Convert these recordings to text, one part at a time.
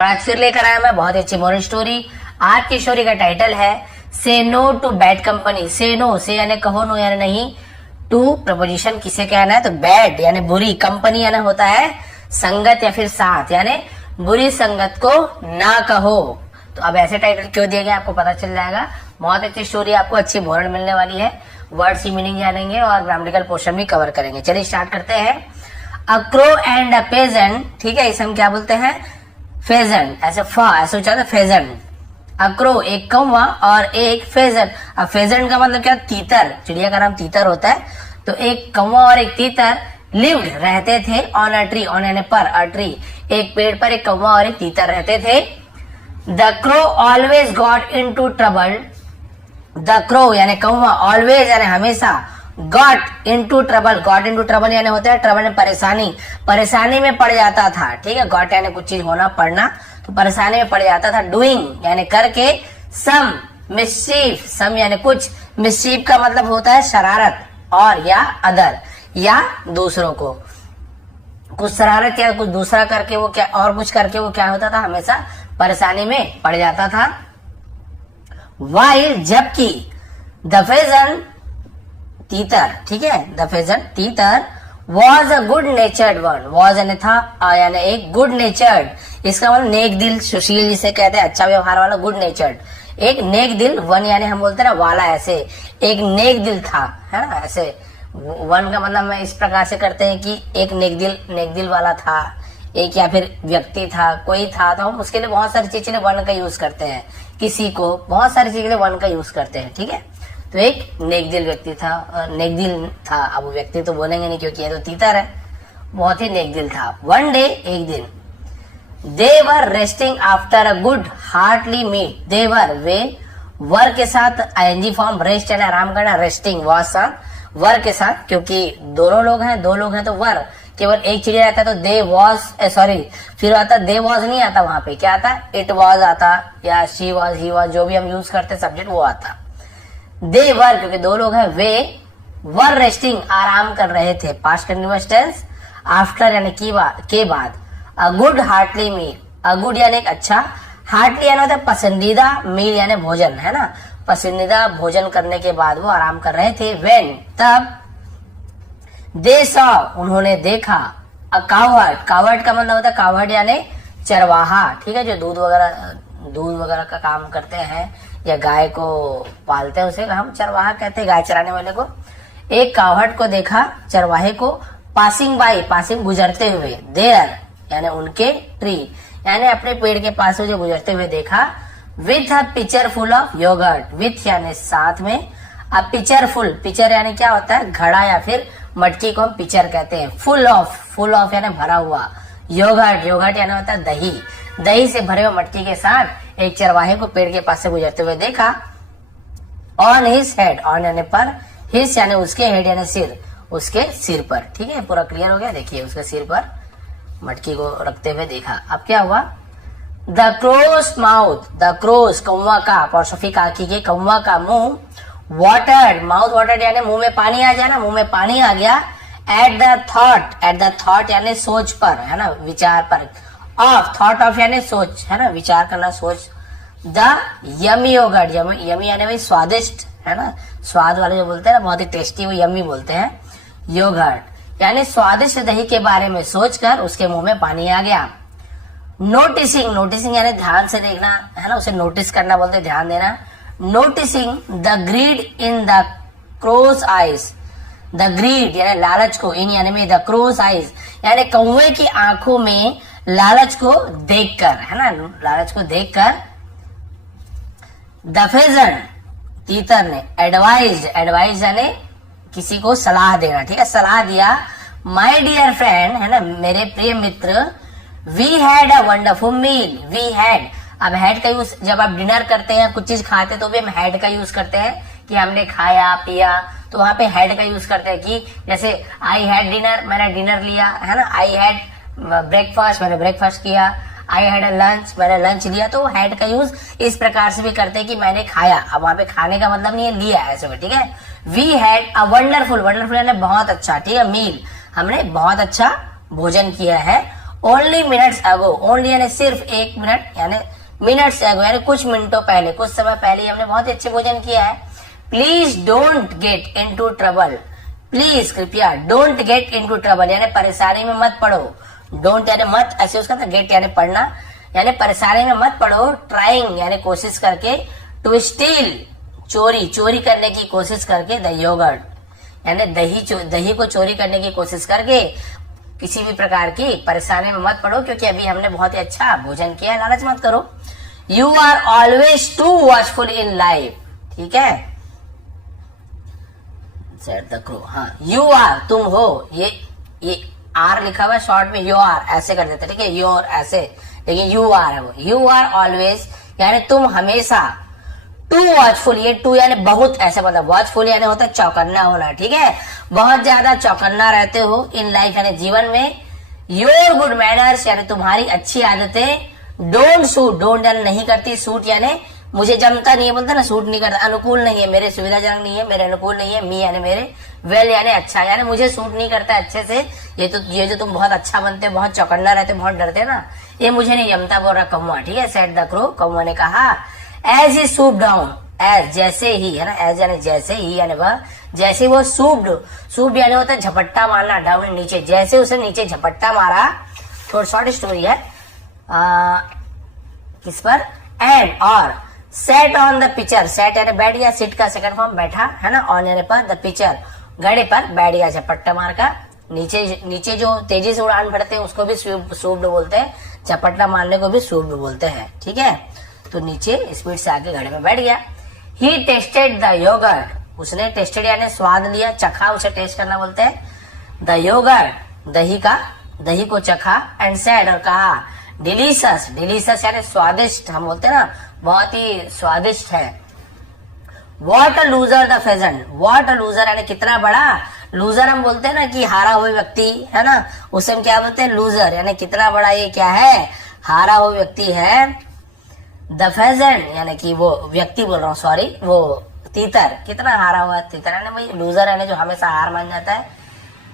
आज फिर लेकर आया मैं बहुत अच्छी मोरल स्टोरी। आज की स्टोरी का टाइटल है से नो टू बैड कंपनी। से नो, से यानी कहो, नो यानी नहीं, टू प्रपोजिशन किसे कहना है तो बैड यानी बुरी, कंपनी यानी होता है संगत या फिर साथ, यानी बुरी संगत को ना कहो। तो अब ऐसे टाइटल क्यों दिए गए आपको पता चल जाएगा। बहुत अच्छी स्टोरी, आपको अच्छी मोरल मिलने वाली है। वर्ड्स की मीनिंग जानेंगे और ग्रामेटिकल पोर्शन भी कवर करेंगे। चलिए स्टार्ट करते हैं। A crow and a peasant, ठीक है, इसे हम क्या बोलते हैं, फेजेंट, ऐसे ऐसे उच्चारण फेजेंट। अक्रो एक कौवा और एक फेजेंट। अब फेजेंट का मतलब क्या, तीतर, चिड़िया का नाम तीतर होता है। तो एक कौवा और एक तीतर लिव्ड रहते थे ऑन अ ट्री, ऑन यानी पर, अ ट्री, एक पेड़ पर एक कौवा और एक तीतर रहते थे। The crow always got into trouble. The crow यानी कौवा, ऑलवेज यानी हमेशा, got into trouble, got into trouble यानी होता है ट्रबल में परेशानी, परेशानी में पड़ जाता था। ठीक है, गॉट यानी कुछ चीज होना, पढ़ना, तो परेशानी में पड़ जाता था। डूइंग यानी करके, सम मिस्चीफ, सम यानी कुछ, मिस्चीफ का मतलब होता है शरारत और या अदर या दूसरों को, कुछ शरारत या कुछ दूसरा करके वो क्या, और कुछ करके वो क्या होता था, हमेशा परेशानी में पड़ जाता था। वाइल जबकि, द फेजन तीतर, ठीक है, द फेजन तीतर was a good नेचर्ड one, was यानी था, यानी एक गुड नेचर्ड, इसका मतलब नेक दिल, सुशील जिसे कहते हैं, अच्छा व्यवहार वाला, गुड नेचर्ड, एक नेक दिल, वन यानी हम बोलते हैं ना वाला, ऐसे एक नेक दिल था, है ना, ऐसे वन का मतलब मैं इस प्रकार से करते हैं कि एक नेक दिल वाला था, एक या फिर व्यक्ति था, कोई था, तो हम उसके लिए बहुत सारी चीज के लिए वन का यूज करते हैं, किसी को बहुत सारी चीज के लिए वन का यूज करते हैं। ठीक है, तो एक नेक दिल व्यक्ति था, नेक दिल था, अब वो व्यक्ति तो बोलेंगे नहीं क्योंकि ये तो तीतर है, बहुत ही नेक दिल था। वन डे, एक दिन, they were resting after a good heartily meat, they were, वे, वर के साथ आईएनजी फॉर्म, रेस्ट यानी आराम करना, रेस्टिंग वॉज साथ, वर के साथ, क्योंकि दोनों लोग हैं, दो लोग हैं तो वर, केवल एक चिड़िया रहता है तो दे वॉज, सॉरी, फिर आता दे वॉज नहीं आता, वहां पे क्या आता, इट वॉज आता, या शी वॉज, ही वॉज, जो भी हम यूज करते सब्जेक्ट वो आता। दे वर क्योंकि दो लोग हैं, वे वर रेस्टिंग आराम कर रहे थे, पास्ट कंटीन्यूअस टेंस, आफ्टर यानी के बाद, a good hearty meal, a good यानी एक अच्छा, हार्टली यानी होता है पसंदीदा, मील यानी भोजन, है ना, पसंदीदा भोजन करने के बाद वो आराम कर रहे थे। व्हेन, तब, दे सॉ उन्होंने देखा, अ कावर्ड, कावर्ड का मतलब होता है कावर्ड यानी चरवाहा, ठीक है, जो दूध वगैरह का काम करते हैं या गाय को पालते हैं उसे हम चरवाहा कहते हैं, गाय चराने वाले को। एक कावहट को देखा, चरवाहे को, पासिंग बाई, पासिंग गुजरते हुए, देयर यानी उनके, ट्री यानी अपने पेड़ के पास जो गुजरते हुए देखा। With a pitcher full of yoghurt, with यानी साथ में, अब पिचर फुल, पिचर यानी क्या होता है, घड़ा या फिर मटकी को हम पिचर कहते हैं। फुल ऑफ यानी भरा हुआ, योगर्ट, योगर्ट यानी होता है दही, दही से भरे हुए मटकी के साथ एक चरवाहे को पेड़ के पास से गुजरते हुए देखा। ऑन हिज हेड, ऑन यानी पर, हिज यानी उसके, हेड यानी सिर, उसके सिर पर। ठीक है, पूरा क्लियर हो गया। देखिए उसके सिर पर मटकी को रखते हुए देखा। अब क्या हुआ, the cross mouth, the cross कौवा का, अपॉस्ट्रोफी काकी के, कौवा का मुंह, वाटर्ड, माउथ वाटर्ड यानी मुंह में पानी आ जाना, मुंह में पानी आ गया। एट द थॉट यानी सोच पर, है ना, विचार पर, ऑफ, थॉट ऑफ यानी सोच, है ना, विचार करना, सोच। द यमी योगर्ट, यमी यानी भाई स्वादिष्ट, है ना, स्वाद वाले जो बोलते हैं ना, बहुत ही टेस्टी, वो यमी बोलते हैं। योगर्ट यानी स्वादिष्ट दही के बारे में सोचकर उसके मुंह में पानी आ गया। नोटिसिंग, नोटिसिंग यानी ध्यान से देखना, है ना, उसे नोटिस करना बोलते, ध्यान देना। Noticing the greed in the crow's eyes, the greed यानी लालच को, इन यानी में, द क्रोस आइज यानी कौवे की आंखों में लालच को देखकर, है ना, लालच को देखकर। द फेजन तीतर ने, एडवाइज यानी किसी को सलाह देना, ठीक है, सलाह दिया। माय डियर फ्रेंड, है ना, मेरे प्रिय मित्र, we had a wonderful meal, we had, अब हैड का यूज जब आप डिनर करते हैं, कुछ चीज खाते हैं तो भी हम हैड का यूज करते हैं कि हमने खाया पिया, तो वहां पे हैड का यूज करते हैं कि जैसे आई हैड डिनर, मैंने डिनर लिया, है ना, आई हैड ब्रेकफास्ट, मैंने ब्रेकफास्ट किया, आई हैड अ लंच, मैंने लंच लिया, तो हैड का यूज इस प्रकार से भी करते हैं कि मैंने खाया। अब वहां पे खाने का मतलब नहीं है लिया ऐसे में, ठीक है। We had a wonderful, wonderful यानी बहुत अच्छा, ठीक है, मील, हमने बहुत अच्छा भोजन किया है ओनली मिनट्स अगो, ओनली यानी सिर्फ 1 मिनट, यानी मिनट्स अगो यानी कुछ मिनटों पहले, कुछ समय पहले हमने बहुत ही अच्छे भोजन किया है। Please don't get into trouble, please कृपया, डोंट गेट इनटू ट्रबल यानी परेशानी में मत पड़ो। डोंट यानी मत, ऐसे उसका था, गेट यानी पढ़ना, यानी परेशानी में मत पड़ो। ट्राइंग यानी कोशिश करके, टू स्टील चोरी, चोरी करने की कोशिश करके, द योगर्ट यानी दही को चोरी करने की कोशिश करके किसी भी प्रकार की परेशानी में मत पड़ो, क्योंकि अभी हमने बहुत ही अच्छा भोजन किया है, लालच मत करो। You are always to watchful in life, ठीक है। सेट द क्रो, हाँ, यू आर तुम हो, ये आर लिखा हुआ है शॉर्ट में, यू आर ऐसे कर देते, ठीक है, योर ऐसे, लेकिन यू आर है वो। यू आर ऑलवेज यानी तुम हमेशा, टू वॉचफुल, ये टू यानी बहुत, ऐसे मतलब वॉचफुल यानी होता है चौकन्ना होना, ठीक है, बहुत ज्यादा चौकन्ना रहते हो इन लाइफ यानी जीवन में। योर गुड मैनर्स यानी तुम्हारी अच्छी आदतें। डोंट सूट, डोंट यानी नहीं करती, सूट यानी मुझे जमता नहीं है, बोलते ना, सूट नहीं करता, अनुकूल नहीं है, मेरे सुविधाजनक नहीं है, मेरे अनुकूल नहीं है। मी यानी मेरे, वेल यानी अच्छा, यानी मुझे सूट नहीं करता अच्छे से, ये जो तुम बहुत अच्छा बनते, बहुत चौकन्ना रहते, बहुत डरते ना, ये मुझे नहीं जमता, बोल रहा कौवा, ठीक है। सेट द क्रो, कौवा ने कहा। As he swoop down, as जैसे ही, है ना, एज यानी जैसे ही, यानी वह जैसे वो सूप यानी होता है झपट्टा मारना, डाउन नीचे, जैसे उसे नीचे झपट्टा मारा। थोड़ा शॉर्ट स्टोरी है, किस पर, एंड और set on the picture, set यानी बैठ गया, सिट का सेकंड फॉर्म बैठा, है ना, ऑन यानी पर, द पिक्चर घड़े पर बैठ गया झपट्टा मार का। नीचे जो तेजी से उड़ान भरते हैं उसको भी सूप्ड बोलते हैं, झपट्टा मारने को भी सूप्ड बोलते हैं, ठीक है। तो नीचे स्पीड से आके घड़े में बैठ गया। ही टेस्टेड द योगर्ट, उसने टेस्टेड यानी स्वाद लिया, चखा, उसे टेस्ट करना बोलते हैं। द योगर्ट दही को चखा, एंड सेड और कहा, डिलीशियस, डिलीशियस यानी स्वादिष्ट, हम बोलते हैं ना, बहुत ही स्वादिष्ट है। What a loser the pheasant, what a loser यानी कितना बड़ा, लूजर हम बोलते हैं ना कि हारा हुआ व्यक्ति, है ना, उसे हम क्या बोलते हैं, लूजर, यानी कितना बड़ा ये क्या है, हारा हुआ व्यक्ति है। द फेजेंट यानी कि वो व्यक्ति बोल रहा हूँ, सॉरी, वो तीतर, कितना हारा हुआ तीतर, यानी भाई लूजर यानी जो हमेशा हार मान जाता है।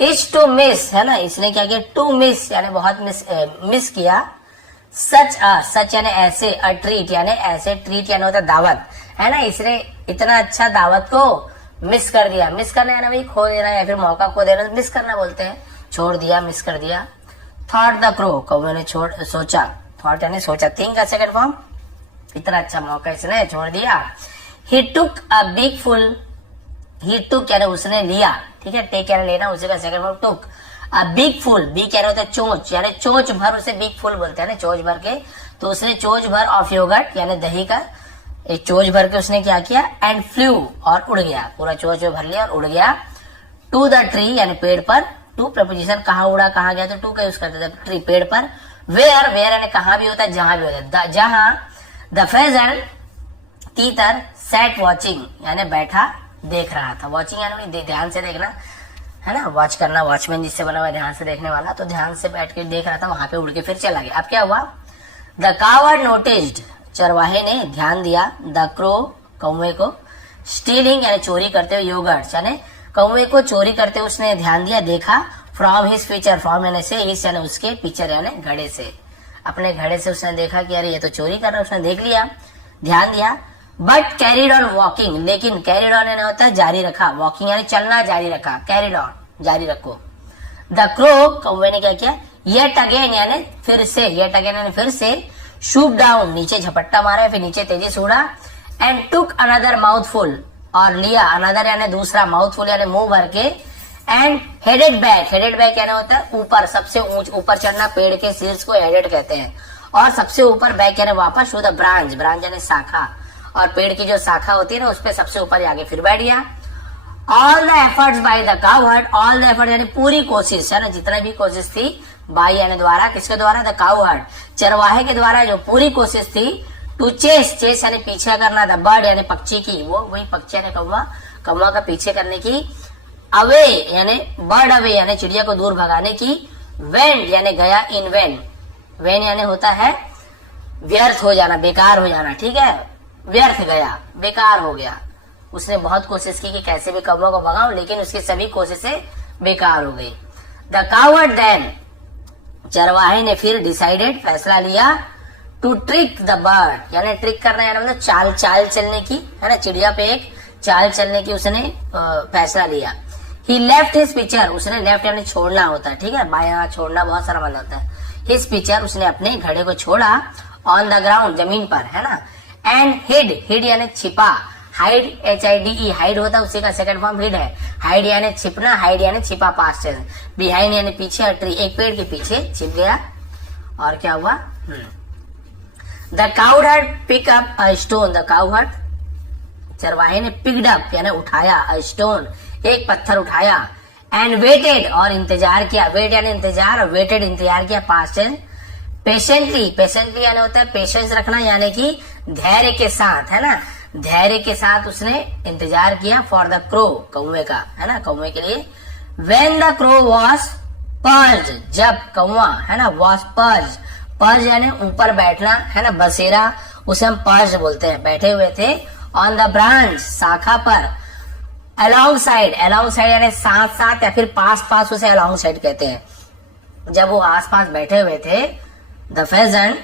इज टू मिस, है ना, इसने क्या किया, टू मिस यानी बहुत मिस किया। सच यानी ऐसे, अ ट्रीट यानी ऐसे, ट्रीट यानी होता है दावत, है ना, इसने इतना अच्छा दावत को मिस कर दिया। मिस करना है ना भाई, खो देना या फिर मौका खो देना, मिस करना बोलते हैं, छोड़ दिया, मिस कर दिया। थॉट द क्रो, कौवे ने सोचा, थॉट यानी सोचा, थिंक का सेकंड फॉर्म, इतना अच्छा मौका इसने छोड़ दिया। ही टुक अ बिग फुल, ही टुक यानी उसने लिया, ठीक है, टेक यानी लेना, उसी का second form took. A big full, big यानी होता है चोंच, यानी चोंच भर, उसे बिग फुल बोलते हैं ना, चोंच भर के, तो उसने चोंच भर ऑफ योगर्ट यानी दही का एक चोंच भर के उसने क्या किया, एंड फ्लू और उड़ गया, पूरा चोंच भर लिया और उड़ गया। टू द ट्री यानी पेड़ पर, टू प्रपोजिशन, कहाँ उड़ा कहाँ गया, तो टू का यूज करते थे, ट्री पेड़ पर। वेयर, वेयर यानी कहाँ भी होता है, जहां भी होता है, जहां। द फेजेंट तीतर सैट वॉचिंग यानी बैठा देख रहा था, वॉचिंग यानी ध्यान से देखना, है ना, वॉच करना, वॉचमैन जिससे बना हुआ ध्यान से देखने वाला, तो ध्यान से बैठ के देख रहा था, वहां पे उड़ के फिर चला गया। अब क्या हुआ, द कावर्ड नोटिस्ड, चरवाहे ने ध्यान दिया, द क्रो कौवे को, स्टीलिंग यानी चोरी करते हुए, योगर्ट यानी कौवे को चोरी करते हुए उसने ध्यान दिया, देखा। फ्रॉम हिज पिक्चर, फ्रॉम यानी से, हिज यानी उसके, पिक्चर यानी घड़े से, अपने घड़े से उसने देखा कि अरे ये तो चोरी कर रहा है, उसने देख लिया, ध्यान दिया। बट कैरिड ऑन वॉकिंग, लेकिन कैरिड ऑन यानी होता है जारी रखा, वॉकिंग यानी चलना जारी रखा, कैरिड ऑन जारी रखो। द क्रो कौवे ने क्या किया, येट अगेन यानी फिर से, येट अगेन यानी फिर से, शूप डाउन नीचे झपट्टा मारा, फिर नीचे तेजी से उड़ा, एंड टुक अनदर माउथफुल और लिया, अनदर यानी दूसरा, माउथफुल यानी मुंह भर के, and headed back, headed back यानी होता है ऊपर, सबसे ऊपर चढ़ना, पेड़ के शीर्ष को हेडेड कहते हैं, और सबसे ऊपर, बैक यानी वापस, टू द ब्रांच, ब्रांच यानी शाखा, और पेड़ की जो शाखा होती है ना उस पर सबसे ऊपर आगे फिर बैठ गया। All the efforts by the coward, all the effort यानी पूरी कोशिश, है ना, जितना भी कोशिश थी, बाई यानी द्वारा, किसके द्वारा, द कावर्ड चरवाहे के द्वारा जो पूरी कोशिश थी, टू चेस, चेस यानी पीछा करना, द बर्ड यानी पक्षी की, वो वही पक्षी यानी कौवा, कौवा का पीछे करने की, अवे यानी बर्ड अवे यानी चिड़िया को दूर भगाने की, वेंड यानी गया, इन वेन, वेन यानी होता है व्यर्थ हो जाना, बेकार हो जाना, ठीक है, व्यर्थ गया, बेकार हो गया, उसने बहुत कोशिश की कि कैसे भी कौवा को भगाऊं, लेकिन उसकी सभी कोशिशें बेकार हो गई। द कावर्ड देन, चरवाहे ने फिर डिसाइडेड, फैसला लिया, टू ट्रिक द बर्ड, यानी ट्रिक करना यानी मतलब चाल चलने की, है ना, चिड़िया पे एक चाल चलने की उसने फैसला लिया। ही लेफ्ट हिज पिक्चर, उसने लेफ्ट यानी छोड़ना होता है, ठीक है, बायां छोड़ना बहुत सारा मतलब होता है। हिज पिक्चर, उसने अपने घड़े को छोड़ा, ऑन द ग्राउंड, जमीन पर, है ना, एंड हिड यानी छिपा, हाइड HIDE, हाइड होता है, उसी का सेकंड फॉर्म हिड है। हाइड यानी छिपना, हाइड यानी छिपा, पास्ट टेंस। बिहाइंड यानी पीछे, ट्री एक पेड़ के पीछे छिप गया। और क्या हुआ, the cowherd pick up a stone, the cowherd, चरवाहे ने पिक्ड अप यानी उठाया, अ स्टोन, एक पत्थर उठाया, एंड वेटेड, और इंतजार किया, वेट यानी इंतजार, और वेटेड इंतजार किया, पास्ट टेंस। पेशेंटली यानी होता है पेशेंस रखना, यानी कि धैर्य के साथ, है ना, धैर्य के साथ उसने इंतजार किया, फॉर द क्रो, कौवे का, है ना, कौवे के लिए। When the crow was purge, जब कौवा, है ना, वॉज पर्ज यानी ऊपर बैठना, है ना, बसेरा, उसे हम पर्ज बोलते हैं, बैठे हुए थे, ऑन द ब्रांच, शाखा पर, अलोंग साइड यानी साथ साथ या फिर पास उसे अलोंग साइड कहते हैं। जब वो आसपास बैठे हुए थे, द फेजेंट,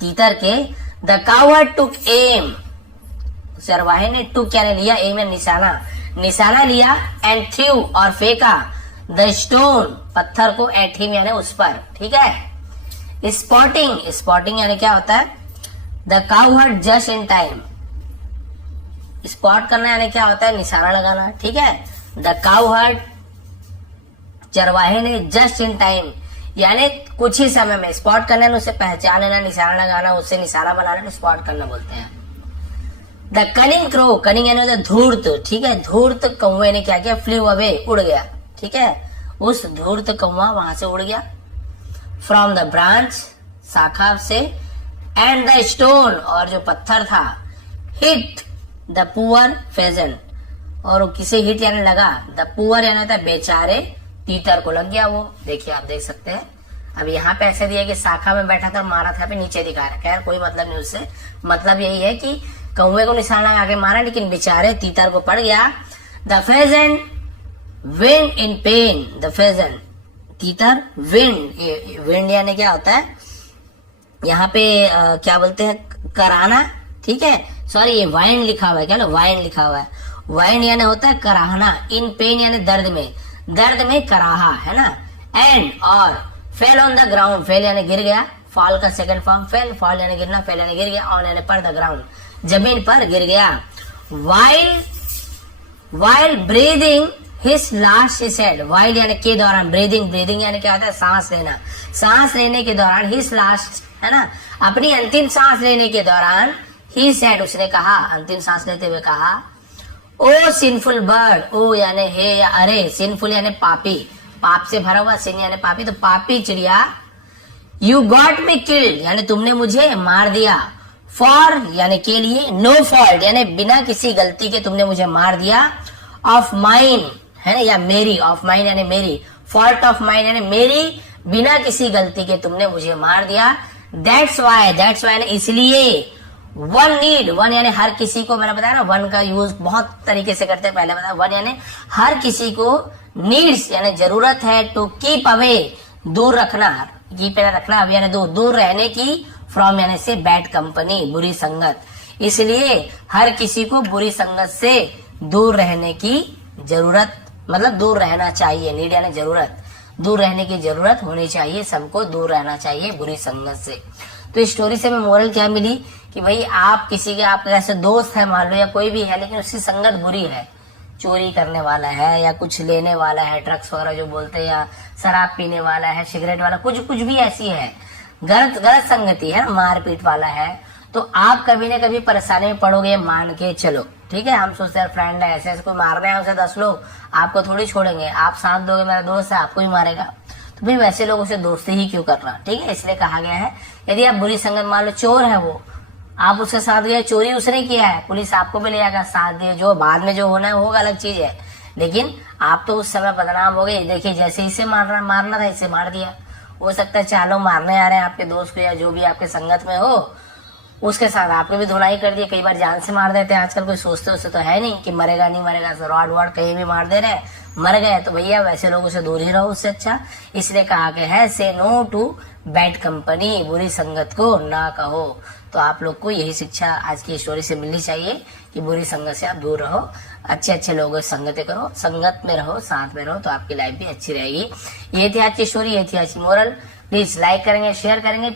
तीतर के, द काउ टुक एम, चरवाहे ने टुक यानी लिया, एम यानी निशाना लिया, एंड थ्रू और फेंका, द स्टोन, पत्थर को, एट हिम यानी उस पर, ठीक है। स्पॉटिंग यानी क्या होता है, the cow heard just in time, spot करना यानी क्या होता है, निशाना लगाना, ठीक है। द काउ हर्ड, चरवाहे ने जस्ट इन टाइम यानी कुछ ही समय में, स्पॉट करना उसे पहचान लेना, निशाना लगाना, उससे निशाना बनाना, स्पॉट करना बोलते हैं। द कनिंग क्रो, कनिंग यानी होता है धूर्त, ठीक है, धूर्त कौवे ने क्या किया, फ्लू अवे, उड़ गया, ठीक है, उस धूर्त कौवा वहां से उड़ गया, फ्रॉम द ब्रांच, शाखा से, एंड द स्टोन, और जो पत्थर था, हिट द पुअर फेजेंट, और किसे हिट यानी लगा, द पुअर यानी होता है बेचारे, तीतर को लग गया वो, देखिए आप देख सकते हैं। अब यहाँ पे ऐसे दिया कि शाखा में बैठा था, मारा था, पे नीचे दिखा रहा है, खैर कोई मतलब नहीं उससे, मतलब यही है कि कौवे को निशाना लगा के मारा, लेकिन बेचारे तीतर को पड़ गया। The pheasant wind in pen, the pheasant, तीतर, विंड यानी क्या होता है, यहाँ पे क्या बोलते हैं, कराना, ठीक है, सॉरी ये वाइन लिखा हुआ है, क्या वाइन लिखा हुआ है, वाइन यानी होता है कराहना, इन पेन यानी दर्द में कराहा, है ना, एंड और fell on the ground, fail यानी गिर गया, फॉल का सेकंड फॉर्म फेल, फॉल यानी गिरना, फेल यानी गिर गया, ऑन यानी पर द ग्राउंड, जमीन पर गिर गया। While breathing his last he said, while यानी के दौरान, ब्रीदिंग यानी क्या होता है, सांस लेने के दौरान, हिज लास्ट, है ना, अपनी अंतिम सांस लेने के दौरान, ही सेड, उसने कहा, अंतिम सांस लेते हुए कहा, ओ सिनफुल बर्ड, ओ यानी हे या अरे, सिनफुल यानी पापी, पाप से भरा हुआ, सिन यानी पापी, तो पापी चिड़िया, यू गॉट मी किल्ड यानी तुमने मुझे मार दिया, फॉर यानी के लिए, नो फॉल्ट यानी बिना किसी गलती के तुमने मुझे मार दिया, ऑफ माइन है ना, या मेरी, ऑफ माइन यानी मेरी, फॉल्ट ऑफ माइन यानी मेरी बिना किसी गलती के तुमने मुझे मार दिया। दैट्स वाई यानी इसलिए, वन यानी हर किसी को, मैंने बताया ना वन का यूज बहुत तरीके से करते हैं, पहले बताया, वन यानी हर किसी को, नीड्स यानी जरूरत है, टू कीप अवे दूर रखना, कीप रखना, अवे यानी दूर रहने की, फ्रॉम यानी से, बैड कंपनी बुरी संगत, इसलिए हर किसी को बुरी संगत से दूर रहने की जरूरत, मतलब दूर रहना चाहिए, नीड यानी जरूरत, दूर रहने की जरूरत होनी चाहिए, सबको दूर रहना चाहिए बुरी संगत से। तो इस स्टोरी से हमें मोरल क्या मिली कि भाई आप किसी के, आपका ऐसे दोस्त है मान लो या कोई भी है, लेकिन उसकी संगत बुरी है, चोरी करने वाला है या कुछ लेने वाला है, ड्रग्स वगैरह जो बोलते हैं, या शराब पीने वाला है, सिगरेट वाला, कुछ भी ऐसी है, गलत संगति है, मारपीट वाला है, तो आप कभी न कभी परेशानी में पड़ोगे, मान के चलो, ठीक है। हम सोचते हैं फ्रेंड है, ऐसे कोई मार रहे हैं उसे 10 लोग, आपको थोड़ी छोड़ेंगे, आप साथ दोगे, मेरा दोस्त है आपको ही मारेगा, तो भाई वैसे लोगों से दोस्ती ही क्यों करना, ठीक है। इसलिए कहा गया है, यदि आप बुरी संगत, मान लो चोर है वो, आप उसके साथ गए, चोरी उसने किया है, पुलिस आपको भी ले जाएगा, साथ दिए, जो बाद में जो होना है होगा अलग चीज है, लेकिन आप तो उस समय बदनाम हो गए। देखिए जैसे इसे मारना था, इसे मार दिया, हो सकता है 4 लोग मारने आ रहे हैं आपके दोस्त को या जो भी आपके संगत में हो, उसके साथ आपको भी धुलाई कर दिया, कई बार जान से मार देते हैं आजकल, कोई सोचते उससे तो है नहीं कि मरेगा नहीं मरेगा, रॉड वॉड कहीं भी मार दे रहे, मर गए तो भैया वैसे लोगों से दूर ही रहो, उससे अच्छा। इसलिए कहा गया है से नो टू बैड कंपनी, बुरी संगत को ना कहो। तो आप लोग को यही शिक्षा आज की स्टोरी से मिलनी चाहिए कि बुरी संगत से आप दूर रहो, अच्छे अच्छे लोगों से संगतें करो, संगत में रहो, साथ में रहो, तो आपकी लाइफ भी अच्छी रहेगी। ये थी आज की स्टोरी, ये थी आज की मोरल। प्लीज लाइक करेंगे, शेयर करेंगे।